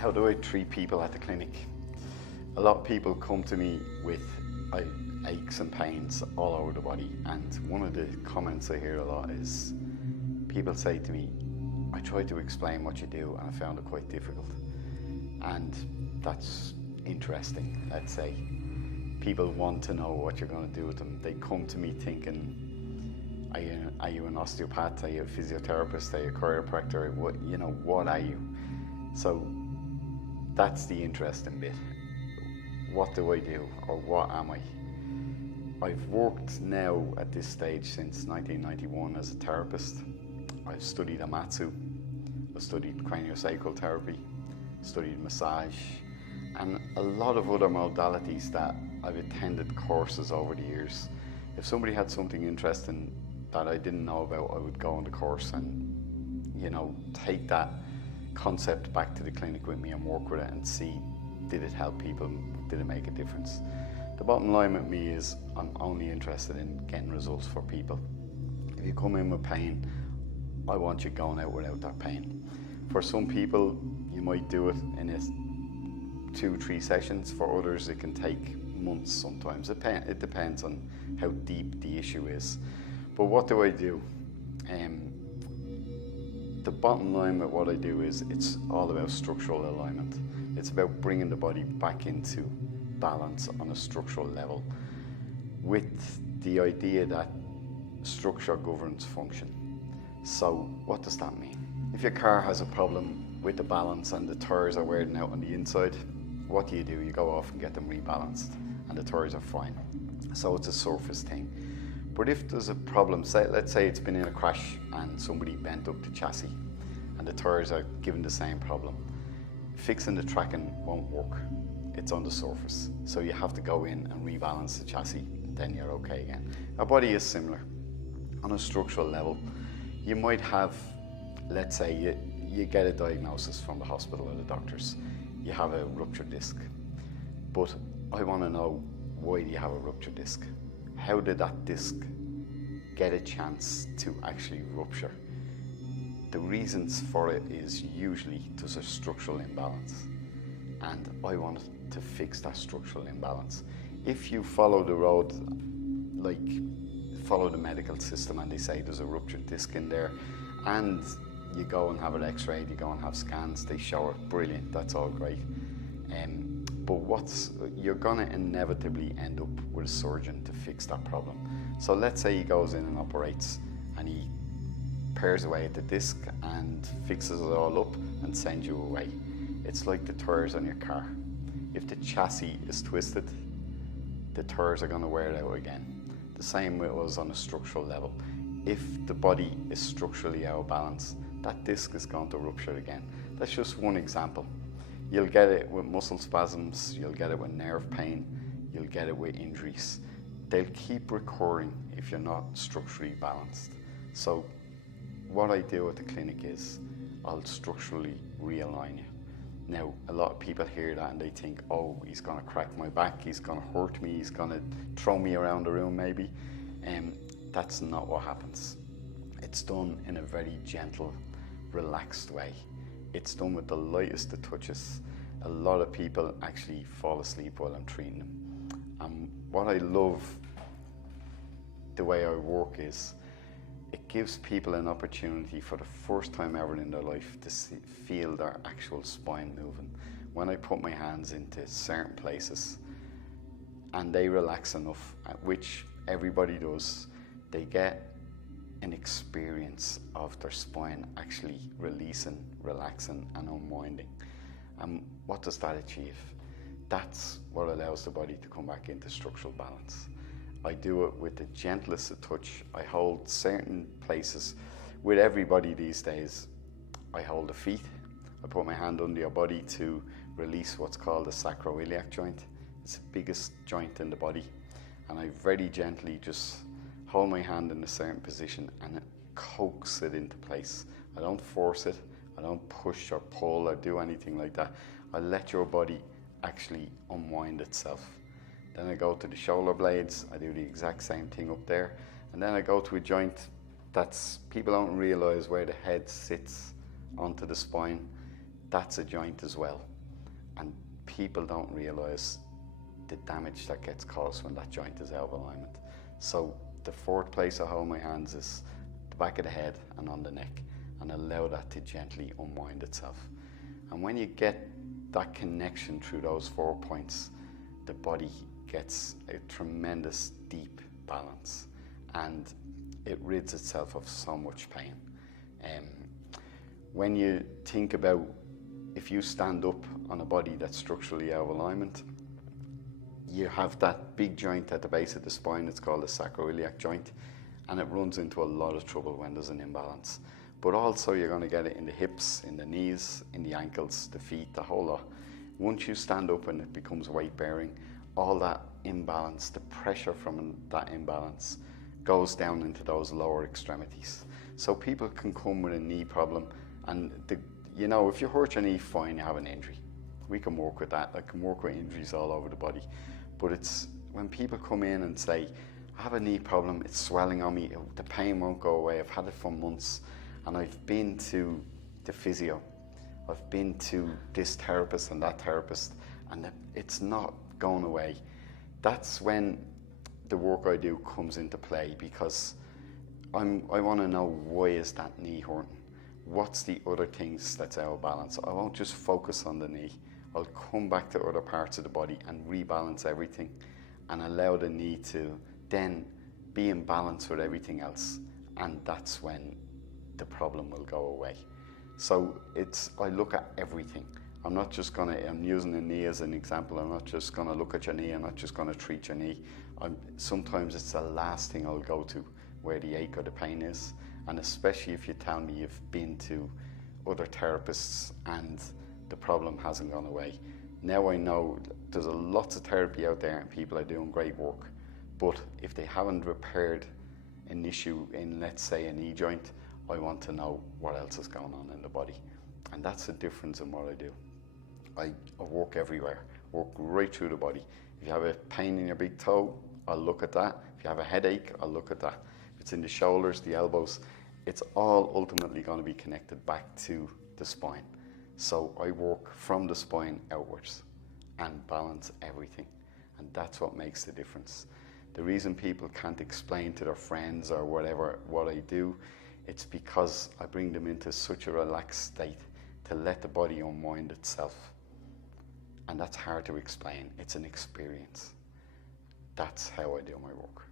How do I treat people at the clinic? A lot of people come to me with aches and pains all over the body, and one of the comments I hear a lot is people say to me, I tried to explain what you do and I found it quite difficult. And that's interesting, let's say. People want to know what you're going to do with them. They come to me thinking, are you an osteopath? Are you a physiotherapist? Are you a chiropractor? What are you? So that's the interesting bit. What do I do, or what am I? I've worked now at this stage since 1991 as a therapist. I've studied Amatsu, I've studied craniosacral therapy, studied massage, and a lot of other modalities that I've attended courses over the years. If somebody had something interesting that I didn't know about, I would go on the course and, take that concept back to the clinic with me and work with it and see, did it help people, did it make a difference? The bottom line with me is I'm only interested in getting results for people. If you come in with pain, I want you going out without that pain. For some people, you might do it in 2-3 sessions. For others, it can take months sometimes. It depends on how deep the issue is. But what do I do? The bottom line with what I do is it's all about structural alignment. It's about bringing the body back into balance on a structural level, with the idea that structure governs function. So what does that mean? If your car has a problem with the balance and the tires are wearing out on the inside, what do? You go off and get them rebalanced and the tires are fine. So it's a surface thing. But if there's a problem, let's say it's been in a crash and somebody bent up the chassis and the tires are giving the same problem, fixing the tracking won't work. It's on the surface. So you have to go in and rebalance the chassis, then you're okay again. Our body is similar. On a structural level, you might have, let's say you get a diagnosis from the hospital or the doctors, you have a ruptured disc. But I want to know, why do you have a ruptured disc? How did that disc get a chance to actually rupture? The reasons for it is usually there's a structural imbalance, and I want to fix that structural imbalance. If you follow the road, follow the medical system, and they say there's a ruptured disc in there, and you go and have an x-ray, you go and have scans, they show it, brilliant, that's all great. But you're gonna inevitably end up with a surgeon to fix that problem. So let's say he goes in and operates and he pairs away at the disc and fixes it all up and sends you away. It's like the tires on your car. If the chassis is twisted, the tires are gonna wear it out again. The same with us on a structural level. If the body is structurally out of balance, that disc is going to rupture again. That's just one example. You'll get it with muscle spasms, you'll get it with nerve pain, you'll get it with injuries. They'll keep recurring if you're not structurally balanced. So what I do at the clinic is I'll structurally realign you. Now, a lot of people hear that and they think, oh, he's gonna crack my back, he's gonna hurt me, he's gonna throw me around the room maybe. That's not what happens. It's done in a very gentle, relaxed way. It's done with the lightest of touches. A lot of people actually fall asleep while I'm treating them. What I love the way I work is it gives people an opportunity for the first time ever in their life to feel their actual spine moving. When I put my hands into certain places and they relax enough, which everybody does, they get an experience of their spine actually releasing, relaxing and unwinding. And what does that achieve? That's what allows the body to come back into structural balance. I do it with the gentlest of touch. I hold certain places. With everybody these days, I hold the feet. I put my hand under your body to release what's called the sacroiliac joint. It's the biggest joint in the body. And I very gently just hold my hand in a certain position and it coax it into place. I don't force it, I don't push or pull or do anything like that. I let your body actually unwind itself. Then I go to the shoulder blades, I do the exact same thing up there, and then I go to a joint that's, people don't realize where the head sits onto the spine. that's a joint as well. And people don't realize the damage that gets caused when that joint is out of alignment. So the fourth place I hold my hands is the back of the head and on the neck, and allow that to gently unwind itself. And when you get that connection through those 4 points, the body gets a tremendous deep balance, and it rids itself of so much pain. When you think about, if you stand up on a body that's structurally out of alignment, you have that big joint at the base of the spine. It's called the sacroiliac joint, and it runs into a lot of trouble when there's an imbalance. But also you're going to get it in the hips, in the knees, in the ankles, the feet, the whole lot. Once you stand up and it becomes weight bearing, all that imbalance, the pressure from that imbalance goes down into those lower extremities. So people can come with a knee problem, and you know, if you hurt your knee, fine, you have an injury. We can work with that. I can work with injuries all over the body. But it's when people come in and say, I have a knee problem, it's swelling on me, the pain won't go away, I've had it for months, and I've been to the physio, I've been to this therapist and that therapist, and it's not going away. That's when the work I do comes into play, because I want to know, why is that knee hurting? What's the other things that's out of balance? I won't just focus on the knee. I'll come back to other parts of the body and rebalance everything, and allow the knee to then be in balance with everything else, and that's when the problem will go away. So I look at everything. I'm using the knee as an example. I'm not just gonna look at your knee, I'm not just gonna treat your knee. Sometimes it's the last thing I'll go to, where the ache or the pain is. And especially if you tell me you've been to other therapists and the problem hasn't gone away. Now I know there's lots of therapy out there and people are doing great work, but if they haven't repaired an issue in, let's say, a knee joint, I want to know what else is going on in the body. And that's the difference in what I do. I work everywhere, work right through the body. If you have a pain in your big toe, I'll look at that. If you have a headache, I'll look at that. If it's in the shoulders, the elbows, it's all ultimately going to be connected back to the spine. So I work from the spine outwards and balance everything. And that's what makes the difference. The reason people can't explain to their friends or whatever what I do, it's because I bring them into such a relaxed state to let the body unwind itself. And that's hard to explain. It's an experience. That's how I do my work.